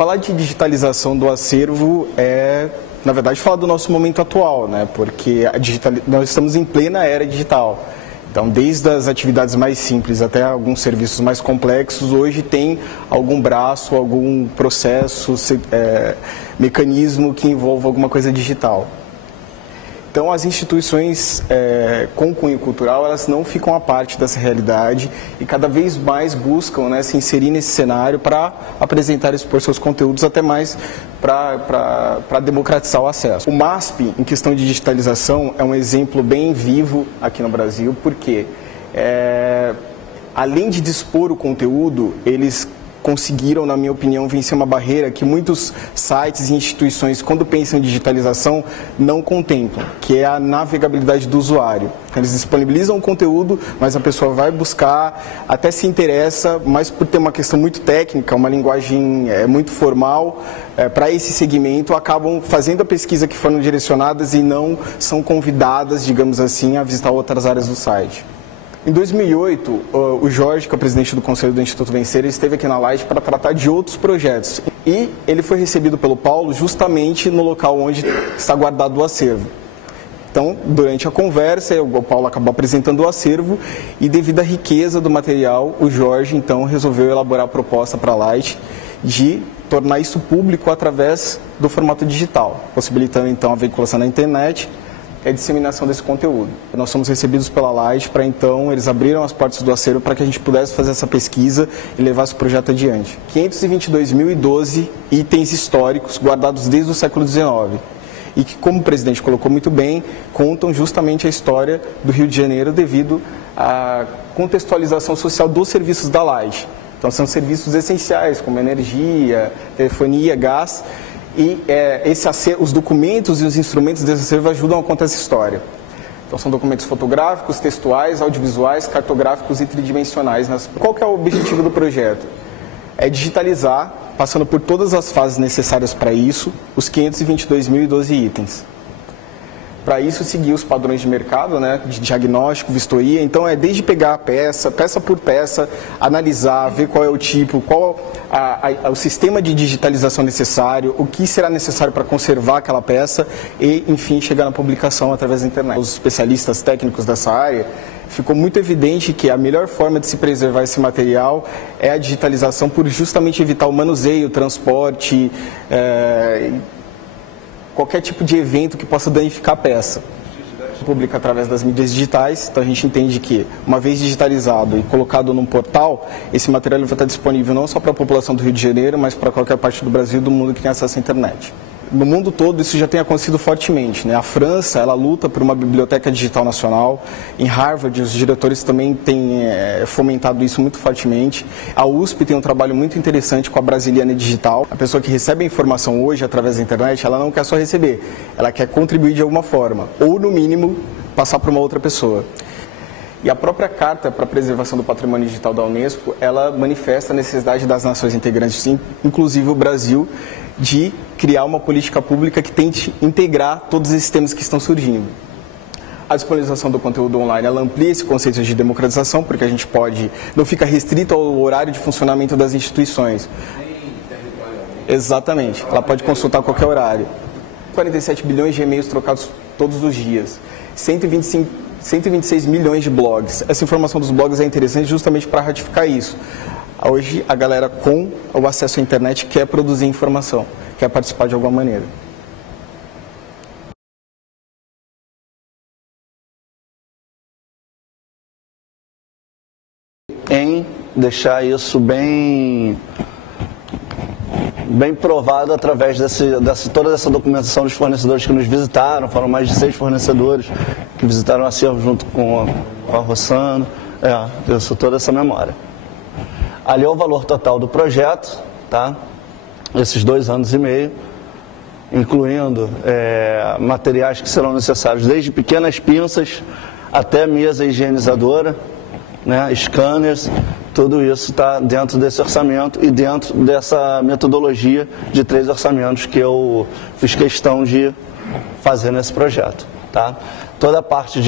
Falar de digitalização do acervo é, na verdade, falar do nosso momento atual, né? Porque nós estamos em plena era digital. Então, desde as atividades mais simples até alguns serviços mais complexos, hoje tem algum braço, algum processo, mecanismo que envolva alguma coisa digital. Então, as instituições com cunho cultural, elas não ficam à parte dessa realidade e cada vez mais buscam, né, se inserir nesse cenário para apresentar e expor seus conteúdos, até mais para democratizar o acesso. O MASP, em questão de digitalização, é um exemplo bem vivo aqui no Brasil, porque além de dispor o conteúdo, eles conseguiram, na minha opinião, vencer uma barreira que muitos sites e instituições, quando pensam em digitalização, não contemplam, que é a navegabilidade do usuário. Eles disponibilizam o conteúdo, mas a pessoa vai buscar, até se interessa, mas por ter uma questão muito técnica, uma linguagem muito formal, para esse segmento, acabam fazendo a pesquisa que foram direcionadas e não são convidadas, digamos assim, a visitar outras áreas do site. Em 2008, o Jorge, que é o presidente do Conselho do Instituto Vencer, ele esteve aqui na Light para tratar de outros projetos. E ele foi recebido pelo Paulo justamente no local onde está guardado o acervo. Então, durante a conversa, o Paulo acabou apresentando o acervo e, devido à riqueza do material, o Jorge, então, resolveu elaborar a proposta para a Light de tornar isso público através do formato digital, possibilitando, então, a veiculação na internet e a disseminação desse conteúdo. Nós fomos recebidos pela Light para, então, eles abriram as portas do acervo para que a gente pudesse fazer essa pesquisa e levar esse projeto adiante. 522.012 itens históricos guardados desde o século XIX e que, como o presidente colocou muito bem, contam justamente a história do Rio de Janeiro devido à contextualização social dos serviços da Light. Então, são serviços essenciais, como energia, telefonia, gás. E os documentos e os instrumentos desse acervo ajudam a contar essa história. Então, são documentos fotográficos, textuais, audiovisuais, cartográficos e tridimensionais. Qual que é o objetivo do projeto? É digitalizar, passando por todas as fases necessárias para isso, os 522.012 itens. Para isso, seguir os padrões de mercado, né, de diagnóstico, vistoria. Então, desde pegar a peça por peça, analisar, ver qual é o tipo, qual o sistema de digitalização necessário, o que será necessário para conservar aquela peça e, enfim, chegar na publicação através da internet. Os especialistas técnicos dessa área, ficou muito evidente que a melhor forma de se preservar esse material é a digitalização, por justamente evitar o manuseio, o transporte, qualquer tipo de evento que possa danificar a peça. Publica através das mídias digitais, então a gente entende que, uma vez digitalizado e colocado num portal, esse material vai estar disponível não só para a população do Rio de Janeiro, mas para qualquer parte do Brasil e do mundo que tem acesso à internet. No mundo todo isso já tem acontecido fortemente, né? A França, ela luta por uma biblioteca digital nacional. Em Harvard, os diretores também têm fomentado isso muito fortemente. A USP tem um trabalho muito interessante com a Brasiliana Digital. A pessoa que recebe a informação hoje através da internet, ela não quer só receber, ela quer contribuir de alguma forma, ou no mínimo passar para uma outra pessoa. E a própria Carta para a Preservação do Patrimônio Digital da Unesco, ela manifesta a necessidade das nações integrantes, inclusive o Brasil, de criar uma política pública que tente integrar todos esses temas que estão surgindo. A disponibilização do conteúdo online, ela amplia esse conceito de democratização, porque a gente não fica restrito ao horário de funcionamento das instituições. Exatamente, ela pode consultar a qualquer horário. 47 bilhões de e-mails trocados todos os dias, 126 milhões de blogs. Essa informação dos blogs é interessante justamente para ratificar isso. Hoje, a galera com o acesso à internet quer produzir informação, quer participar de alguma maneira. Em deixar isso bem provado através toda essa documentação dos fornecedores que nos visitaram. Foram mais de 6 fornecedores que visitaram o acervo junto com a Rossano. Toda essa memória. Ali é o valor total do projeto, tá? Esses 2 anos e meio, incluindo materiais que serão necessários, desde pequenas pinças até mesa higienizadora, né, scanners, tudo isso está dentro desse orçamento e dentro dessa metodologia de 3 orçamentos que eu fiz questão de fazer nesse projeto, tá? Toda a parte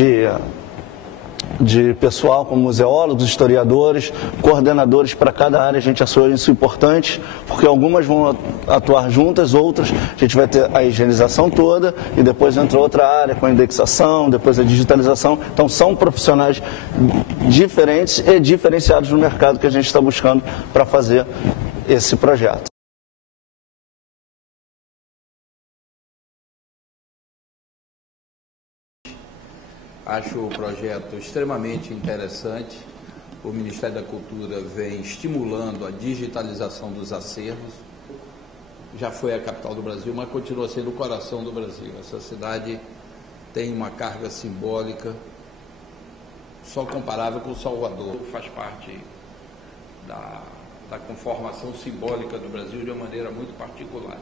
de pessoal, como museólogos, historiadores, coordenadores para cada área. A gente achou isso importante, porque algumas vão atuar juntas, outras a gente vai ter a higienização toda e depois entra outra área com a indexação, depois a digitalização. Então são profissionais diferentes e diferenciados no mercado que a gente está buscando para fazer esse projeto. Acho o projeto extremamente interessante. O Ministério da Cultura vem estimulando a digitalização dos acervos. Já foi a capital do Brasil, mas continua sendo o coração do Brasil. Essa cidade tem uma carga simbólica só comparável com Salvador. Faz parte da conformação simbólica do Brasil de uma maneira muito particular.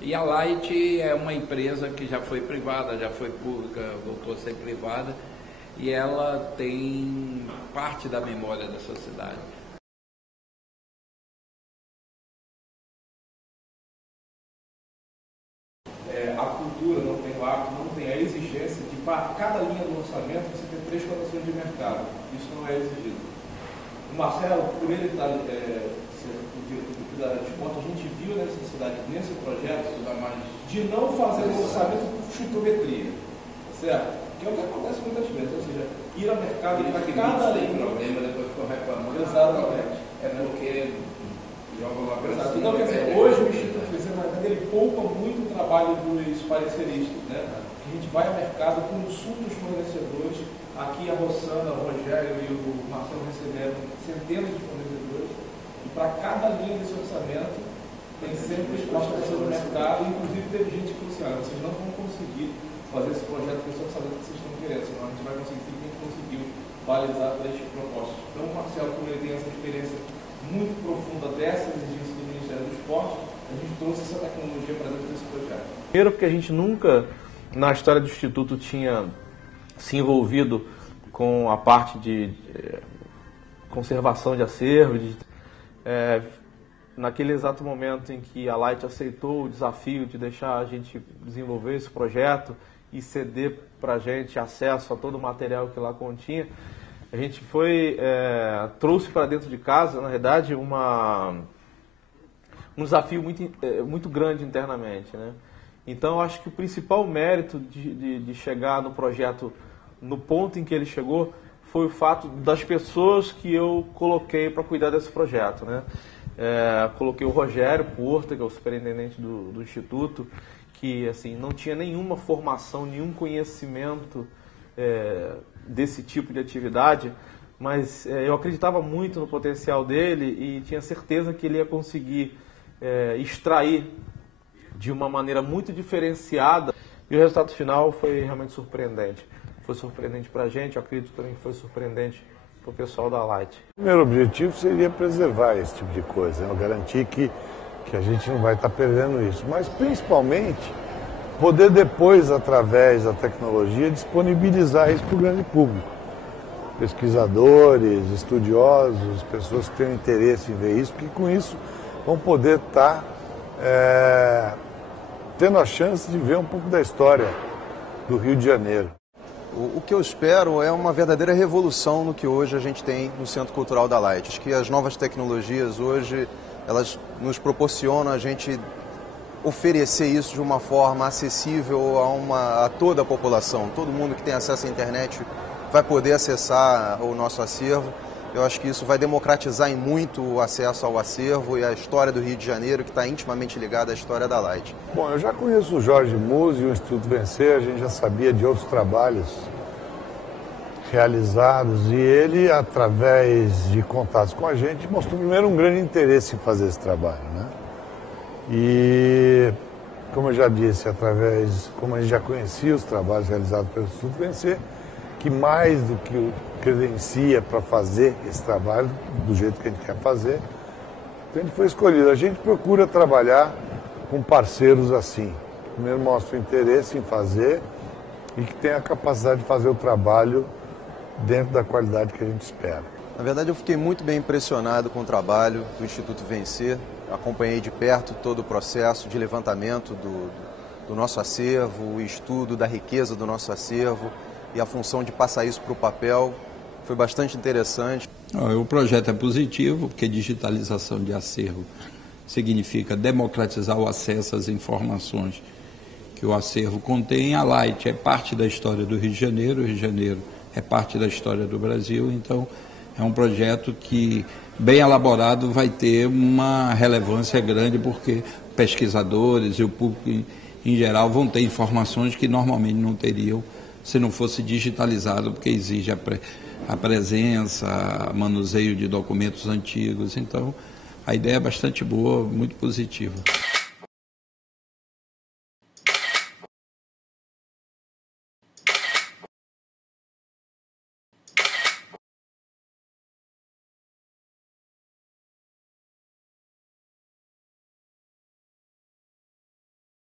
E a Light é uma empresa que já foi privada, já foi pública, voltou a ser privada, e ela tem parte da memória dessa cidade. A cultura não tem o hábito, não tem a exigência de, para cada linha do orçamento, você ter 3 cotações de mercado. Isso não é exigido. O Marcelo, por ele estar da a gente viu a necessidade nesse projeto de não fazer um orçamento por chutometria, certo? Que é o que acontece muitas vezes, ou seja, ir ao mercado e para cada linha. O problema depois ficou reclamando. Exatamente. É porque joga uma coisa. Então, quer dizer, hoje o Instituto Financeiro ele poupa muito o trabalho dos pareceristas, né? A gente vai ao mercado, consulta os fornecedores. Aqui a Rosana, o Rogério e o Marcelo receberam centenas de fornecedores. E para cada linha desse orçamento, tem sempre espaço no mercado. Inclusive, teve gente que falou assim: olha, vocês não vão conseguir fazer esse projeto com esse orçamento que vocês estão querendo, senão a gente vai conseguir, simplesmente conseguiu balizar 3 propostas. Então, o Marcelo, como ele tem essa experiência muito profunda dessa exigência do Ministério do Esporte, a gente trouxe essa tecnologia para dentro desse projeto. Primeiro, porque a gente nunca, na história do Instituto, tinha se envolvido com a parte de conservação de acervo, naquele exato momento em que a Light aceitou o desafio de deixar a gente desenvolver esse projeto e ceder para a gente acesso a todo o material que lá continha, a gente trouxe para dentro de casa, na verdade, um desafio muito grande internamente, né? Então, acho que o principal mérito de chegar no projeto no ponto em que ele chegou foi o fato das pessoas que eu coloquei para cuidar desse projeto, né? Coloquei o Rogério Porta, que é o superintendente do Instituto, que assim, não tinha nenhuma formação, nenhum conhecimento desse tipo de atividade, mas eu acreditava muito no potencial dele e tinha certeza que ele ia conseguir extrair de uma maneira muito diferenciada, e o resultado final foi realmente surpreendente. Foi surpreendente para a gente, eu acredito também que foi surpreendente para o pessoal da Light. O primeiro objetivo seria preservar esse tipo de coisa, né? Garantir que a gente não vai estar perdendo isso, mas principalmente poder depois, através da tecnologia, disponibilizar isso para o grande público. Pesquisadores, estudiosos, pessoas que têm interesse em ver isso, porque com isso vão poder estar tendo a chance de ver um pouco da história do Rio de Janeiro. O que eu espero é uma verdadeira revolução no que hoje a gente tem no Centro Cultural da Light. Acho que as novas tecnologias hoje, elas nos proporcionam a gente oferecer isso de uma forma acessível a toda a população. Todo mundo que tem acesso à internet vai poder acessar o nosso acervo. Eu acho que isso vai democratizar em muito o acesso ao acervo e à história do Rio de Janeiro, que está intimamente ligada à história da Light. Bom, eu já conheço o Jorge Musi e o Instituto Vencer, a gente já sabia de outros trabalhos realizados e ele, através de contatos com a gente, mostrou primeiro um grande interesse em fazer esse trabalho, né? E, como eu já disse, como a gente já conhecia os trabalhos realizados pelo Instituto Vencer, que mais do que credencia para fazer esse trabalho do jeito que a gente quer fazer, então ele foi escolhido. A gente procura trabalhar com parceiros assim, primeiro mostra o interesse em fazer e que tem a capacidade de fazer o trabalho dentro da qualidade que a gente espera. Na verdade, eu fiquei muito bem impressionado com o trabalho do Instituto Vencer, acompanhei de perto todo o processo de levantamento do nosso acervo, o estudo da riqueza do nosso acervo. e a função de passar isso para o papel. Foi bastante interessante. O projeto é positivo, porque digitalização de acervo significa democratizar o acesso às informações que o acervo contém. A Light é parte da história do Rio de Janeiro, o Rio de Janeiro é parte da história do Brasil, então é um projeto que, bem elaborado, vai ter uma relevância grande, porque pesquisadores e o público em geral vão ter informações que normalmente não teriam se não fosse digitalizado, porque exige a presença, manuseio de documentos antigos. Então, a ideia é bastante boa, muito positiva.